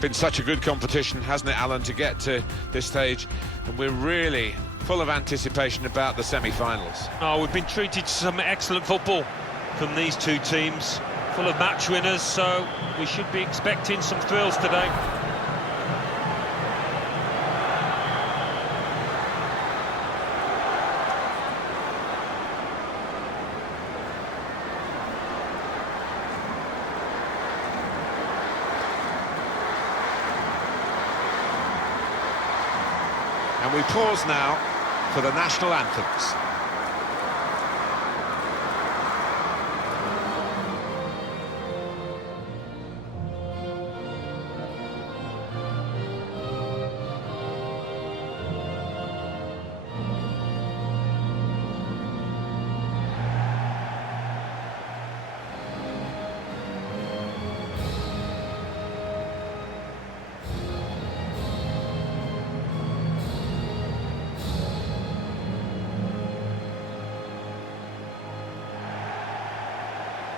Been such a good competition, hasn't it, Alan, to get to this stage, and we're really full of anticipation about the semi-finals. Oh, we've been treated to some excellent football from these two teams, full of match winners, so we should be expecting some thrills today. And we pause now for the national anthems.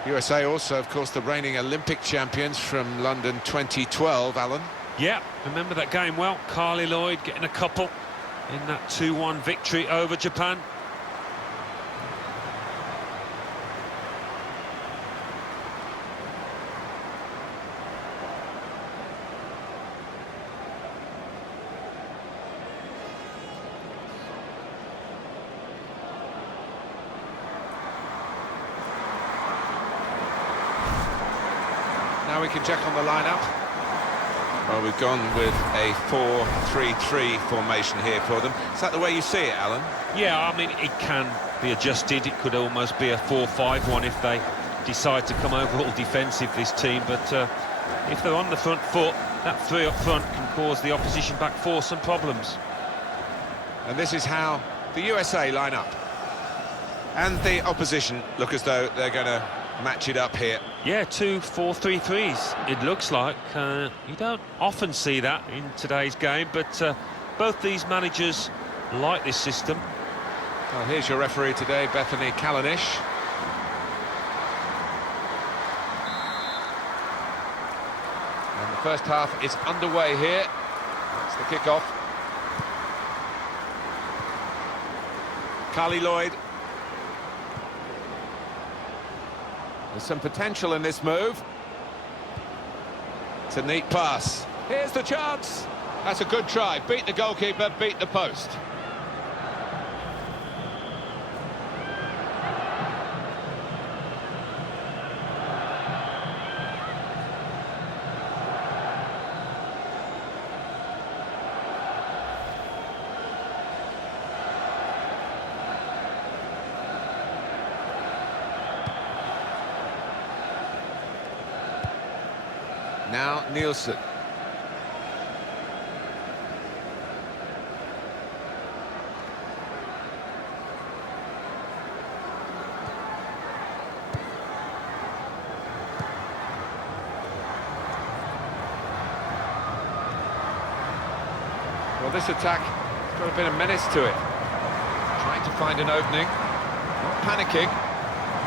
USA also, of course, the reigning Olympic champions from London 2012, Alan. Yeah, remember that game well. Carly Lloyd getting a couple in that 2-1 victory over Japan. Now we can check on the lineup. Well, we've gone with a 4-3-3 formation here for them. Is that the way you see it, Alan? Yeah, I mean, it can be adjusted. It could almost be a 4-5-1 if they decide to come over all defensive, this team. But if they're on the front foot, that three up front can cause the opposition back four some problems. And this is how the USA line up. And the opposition look as though they're going to match it up here. Yeah, 2 4-3-3s, it looks like. You don't often see that in today's game, but both these managers like this system. Well, here's your referee today, Bethany Callanish. And the first half is underway here. That's the kick-off. Carly Lloyd. There's some potential in this move. It's a neat pass. Here's the chance. That's a good try. Beat the goalkeeper, beat the post. Now Nielsen. Well, this attack has got a bit of menace to it. Trying to find an opening, not panicking.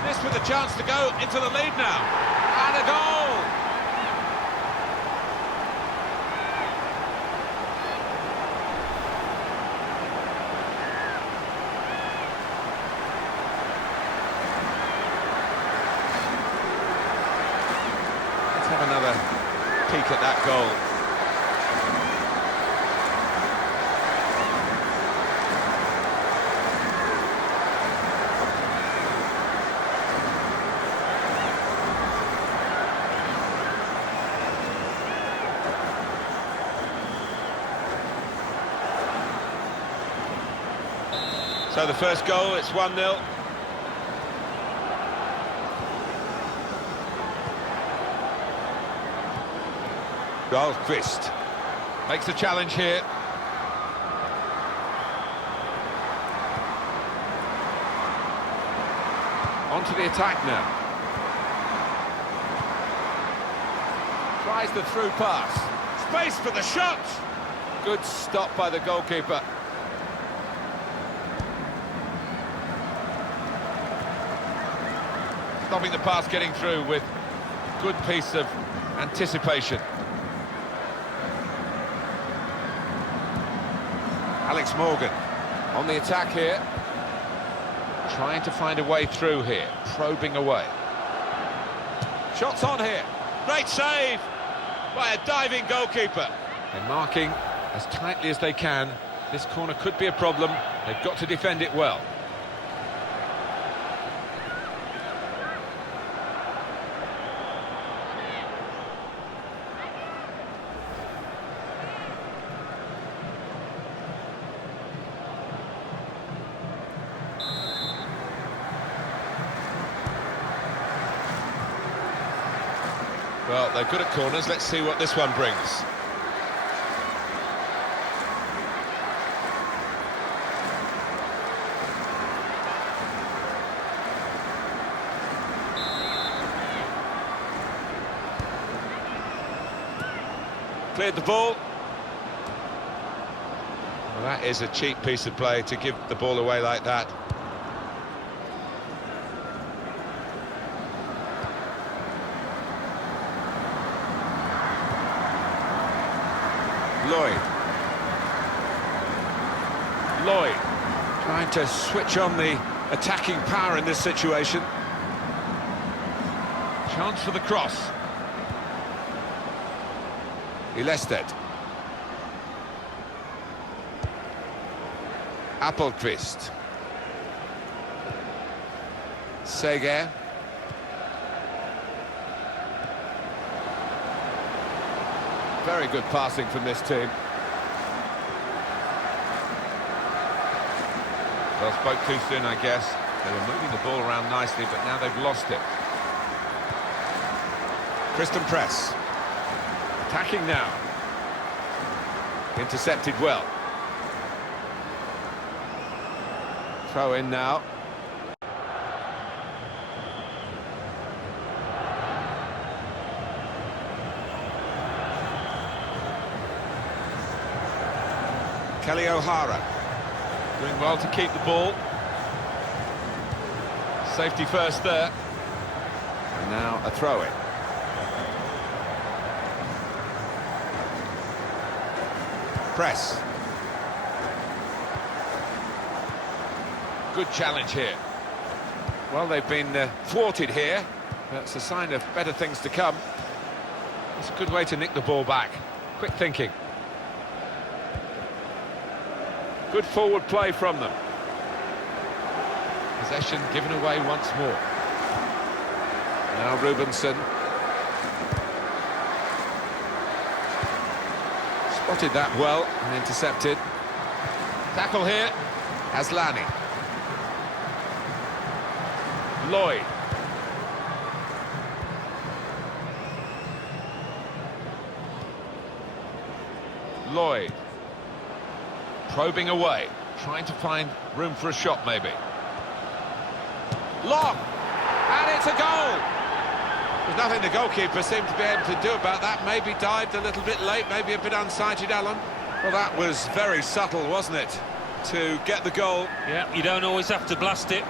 This with a chance to go into the lead now. And a goal! Have another peek at that goal. So the first goal, it's 1-0. Dahlqvist makes a challenge here. On to the attack now. Tries the through pass. Space for the shot. Good stop by the goalkeeper. Stopping the pass getting through with good piece of anticipation. Alex Morgan on the attack here. Trying to find a way through here, probing away. Shots on here. Great save by a diving goalkeeper. They're marking as tightly as they can. This corner could be a problem. They've got to defend it well. Well, they're good at corners. Let's see what this one brings. Cleared the ball. Well, that is a cheap piece of play to give the ball away like that. Lloyd trying to switch on the attacking power in this situation. Chance for the cross. Ilested. Appelqvist. Seger. Very good passing from this team. Well, spoke too soon, I guess. They were moving the ball around nicely, but now they've lost it. Christian press. Attacking now. Intercepted well. Throw in now. Kelly O'Hara doing well to keep the ball. Safety first there. And now a throw-in. Press. Good challenge here. Well, they've been thwarted here. That's a sign of better things to come. It's a good way to nick the ball back. Quick thinking. Good forward play from them. Possession given away once more. Now Rubenson. Spotted that well and intercepted. Tackle here. Aslani. Lloyd. Lloyd. Probing away, trying to find room for a shot maybe. Long, and it's a goal! There's nothing the goalkeeper seemed to be able to do about that. Maybe dived a little bit late, maybe a bit unsighted, Alan. Well, that was very subtle, wasn't it, to get the goal? Yeah, you don't always have to blast it.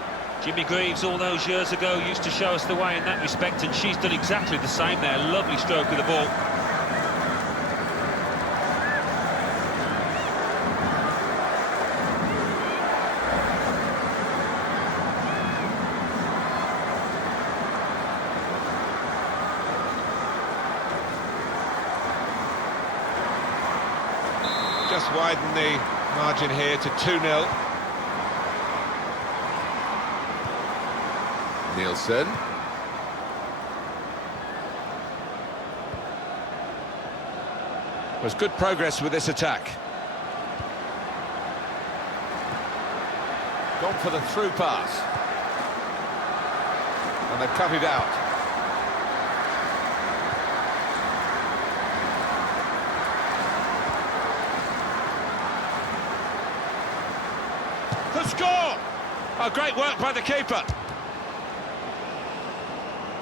Jimmy Greaves all those years ago used to show us the way in that respect, and she's done exactly the same there. Lovely stroke of the ball. Just widen the margin here to 2-0. Nielsen. Was good progress with this attack. Gone for the through pass. And they've cut it out. To score! Oh, great work by the keeper.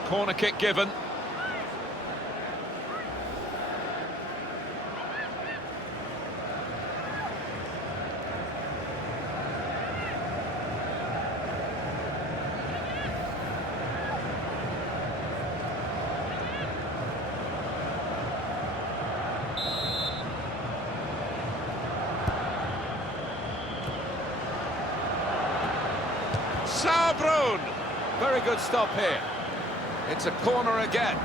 Corner kick given. Sauerbrunn! Very good stop here. It's a corner again.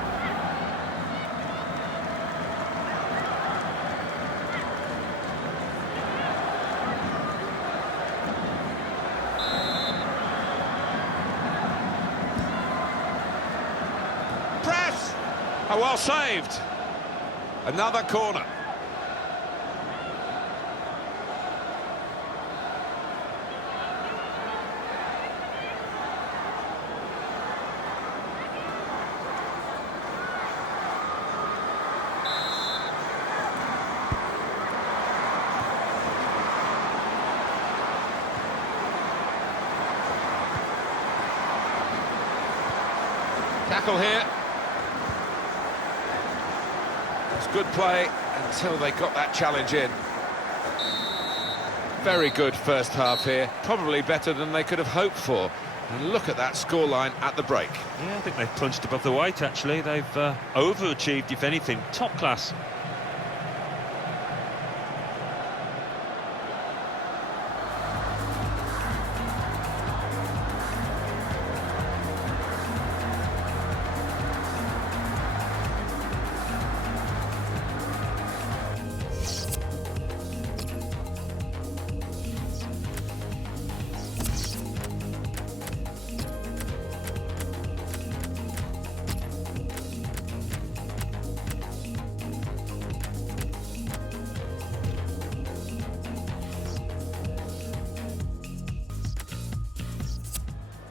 Press! Oh, well saved. Another corner. Tackle here. It's good play until they got that challenge in. Very good first half here, probably better than they could have hoped for. And look at that scoreline at the break. Yeah, I think they've punched above the weight, actually. They've overachieved, if anything. Top class.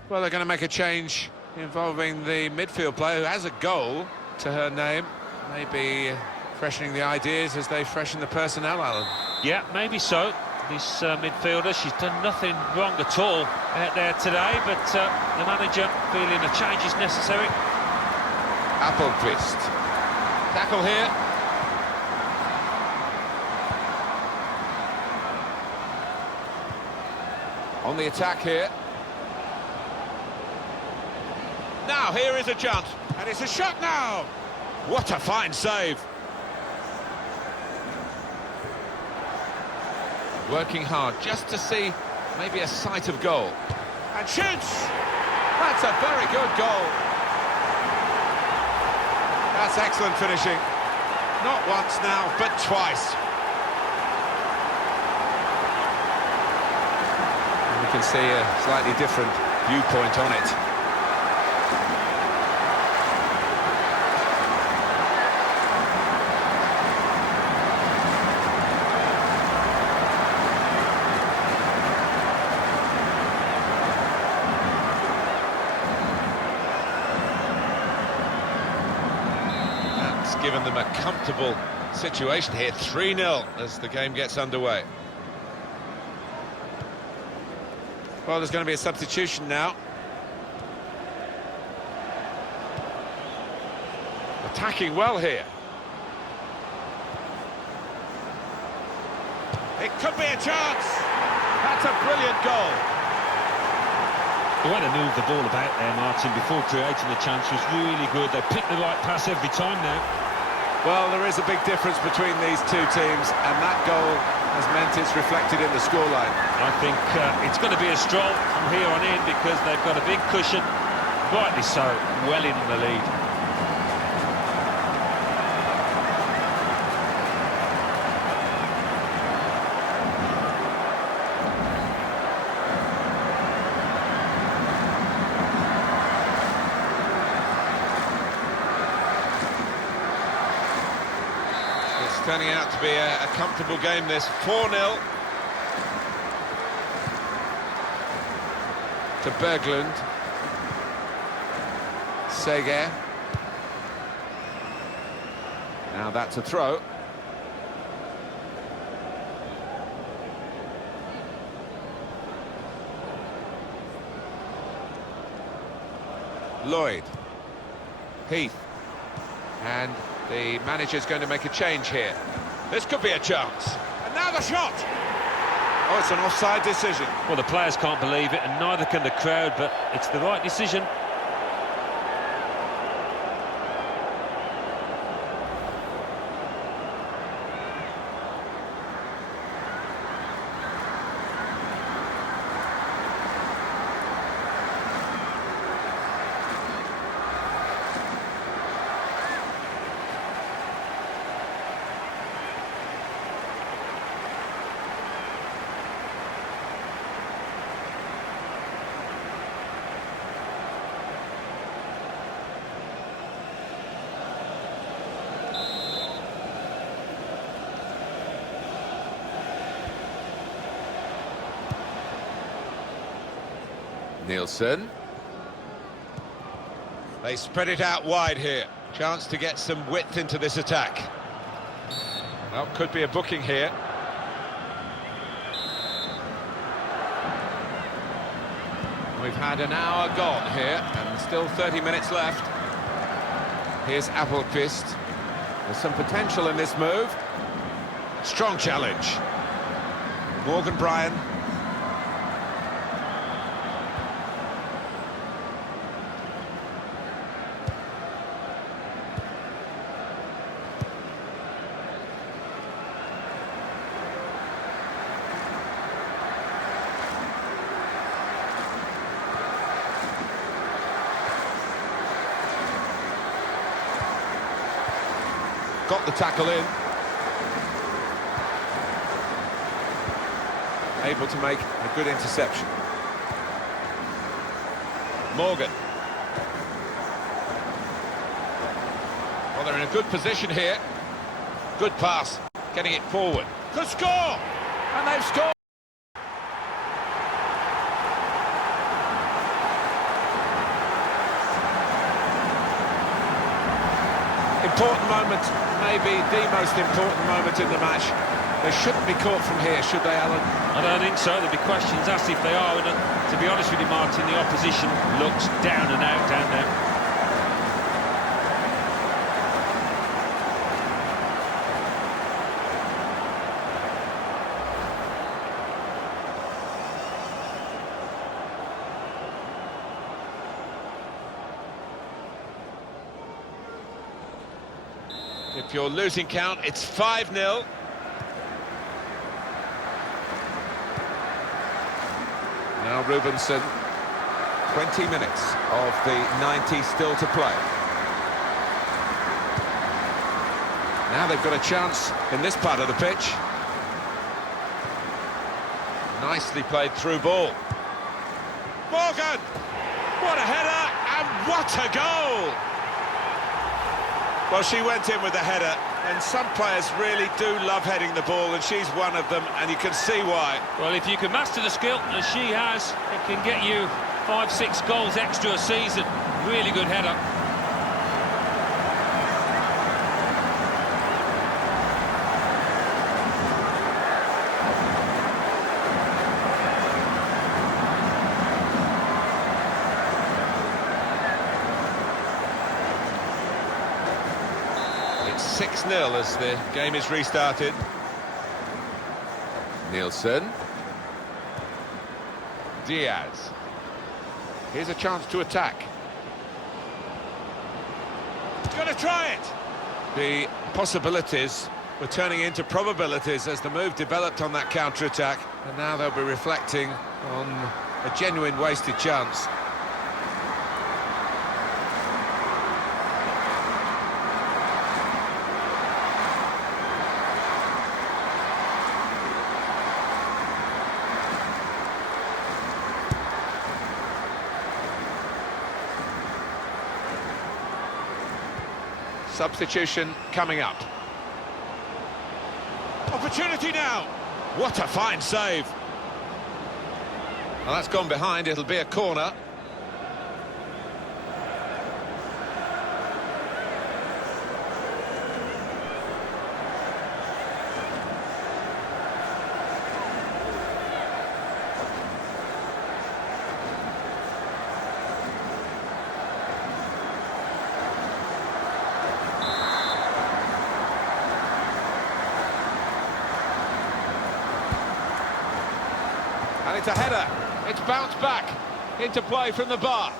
Well, they're going to make a change involving the midfield player who has a goal to her name. Maybe freshening the ideas as they freshen the personnel, Alan. Yeah, maybe so. This midfielder, she's done nothing wrong at all out there today, but the manager feeling a change is necessary. Appelqvist. Tackle here. On the attack here. Now, here is a chance, and it's a shot now! What a fine save! Working hard just to see maybe a sight of goal. And shoots! That's a very good goal. That's excellent finishing. Not once now, but twice. And we can see a slightly different viewpoint on it. Given them a comfortable situation here, 3-0 as the game gets underway. Well, there's going to be a substitution now. Attacking well here. It could be a chance. That's a brilliant goal. The way they moved the ball about there, Martin, before creating the chance was really good. They picked the right pass every time now. Well, there is a big difference between these two teams, and that goal has meant it's reflected in the scoreline. I think it's going to be a stroll from here on in because they've got a big cushion, rightly so, well in the lead. Turning out to be a comfortable game, this 4-0 to Berglund. Seger. Now that's a throw. Lloyd. Heath. And the manager's going to make a change here. This could be a chance. And now the shot! Oh, it's an offside decision. Well, the players can't believe it, and neither can the crowd, but it's the right decision. Nielsen. They spread it out wide here. Chance to get some width into this attack. Well, could be a booking here. We've had an hour gone here, and still 30 minutes left. Here's Appelqvist. There's some potential in this move. Strong challenge. Morgan Bryan. Got the tackle in. Able to make a good interception. Morgan. Well, they're in a good position here. Good pass, getting it forward. Good score! And they've scored! Important moment, maybe the most important moment in the match. They shouldn't be caught from here, should they, Alan? I don't think so. There'll be questions asked if they are. And to be honest with you, Martin, the opposition looks down and out, down there. If you're losing count, it's 5-0. Now Rubensson, 20 minutes of the 90 still to play. Now they've got a chance in this part of the pitch. Nicely played through ball. Morgan! What a header, and what a goal! Well, she went in with the header, and some players really do love heading the ball, and she's one of them, and you can see why. Well, if you can master the skill, as she has, it can get you 5-6 goals extra a season. Really good header. It's 6-0 as the game is restarted. Nielsen. Diaz. Here's a chance to attack. He's going to try it! The possibilities were turning into probabilities as the move developed on that counter-attack, and now they'll be reflecting on a genuine wasted chance. Substitution coming up. Opportunity now. What a fine save. Well, that's gone behind. It'll be a corner. And it's a header. It's bounced back into play from the bar.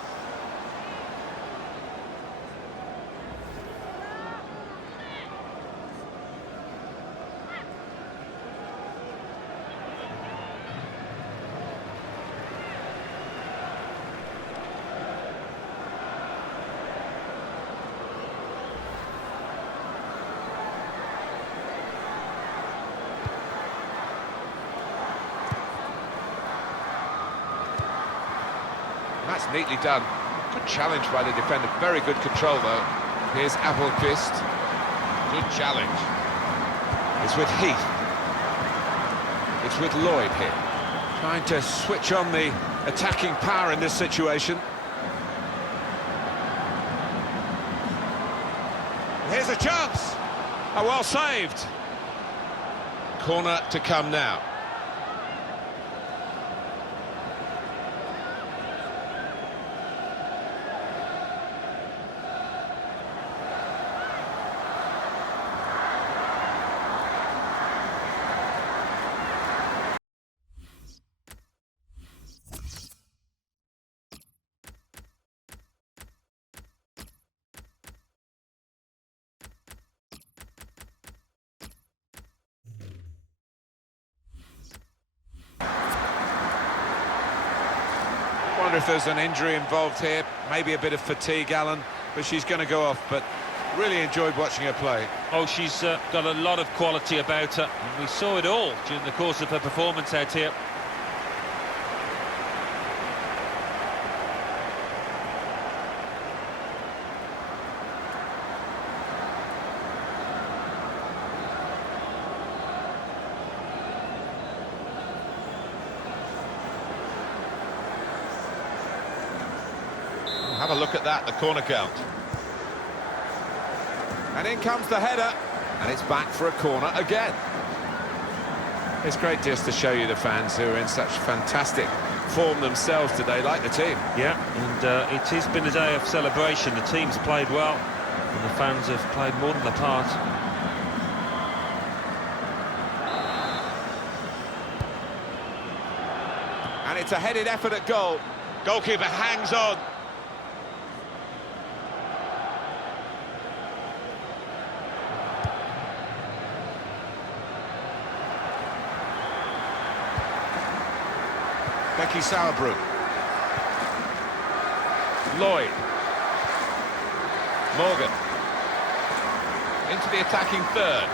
That's neatly done. Good challenge by the defender. Very good control, though. Here's Appelqvist. Good challenge. It's with Heath. It's with Lloyd here. Trying to switch on the attacking power in this situation. Here's a chance. Oh, well saved. Corner to come now. I wonder if there's an injury involved here, maybe a bit of fatigue, Alan, but she's going to go off. But really enjoyed watching her play. Oh, she's got a lot of quality about her. We saw it all during the course of her performance out here. Have a look at that, the corner count. And in comes the header, and it's back for a corner again. It's great just to show you the fans who are in such fantastic form themselves today, like the team. Yeah, and it has been a day of celebration. The team's played well, and the fans have played more than their part. And it's a headed effort at goal. Goalkeeper hangs on. Becky Sauerbruch. Lloyd. Morgan. Into the attacking third.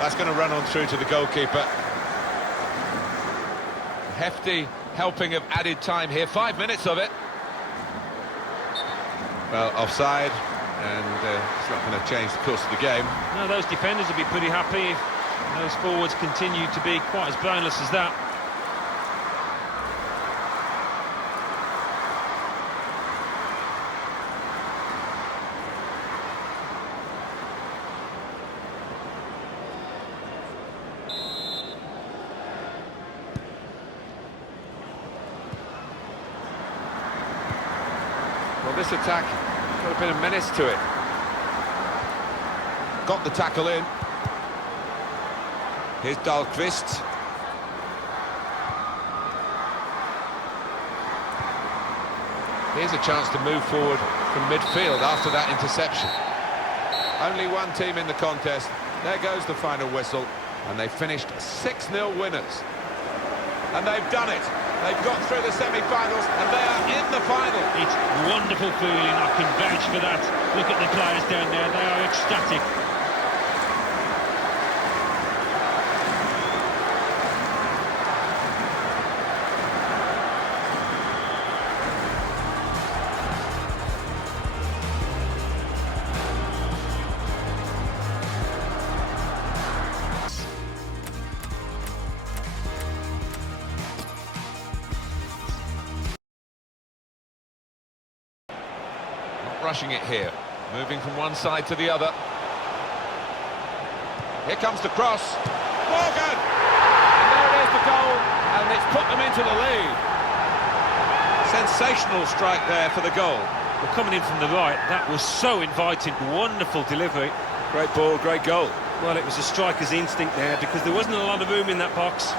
That's going to run on through to the goalkeeper. Hefty helping of added time here, 5 minutes of it. Well, offside, and it's not going to change the course of the game. No, those defenders will be pretty happy if those forwards continue to be quite as boneless as that. Well, this attack got a bit of menace to it. Got the tackle in. Here's Dahlqvist. Here's a chance to move forward from midfield after that interception. Only one team in the contest. There goes the final whistle, and they finished 6-0 winners. And they've done it. They've got through the semi-finals, and they are in the final. It's wonderful feeling, I can vouch for that. Look at the players down there, they are ecstatic. Rushing it here, moving from one side to the other. Here comes the cross. Morgan! And there it is, the goal, and it's put them into the lead. Sensational strike there for the goal. Well, coming in from the right, that was so inviting. Wonderful delivery. Great ball, great goal. Well, it was a striker's instinct there because there wasn't a lot of room in that box.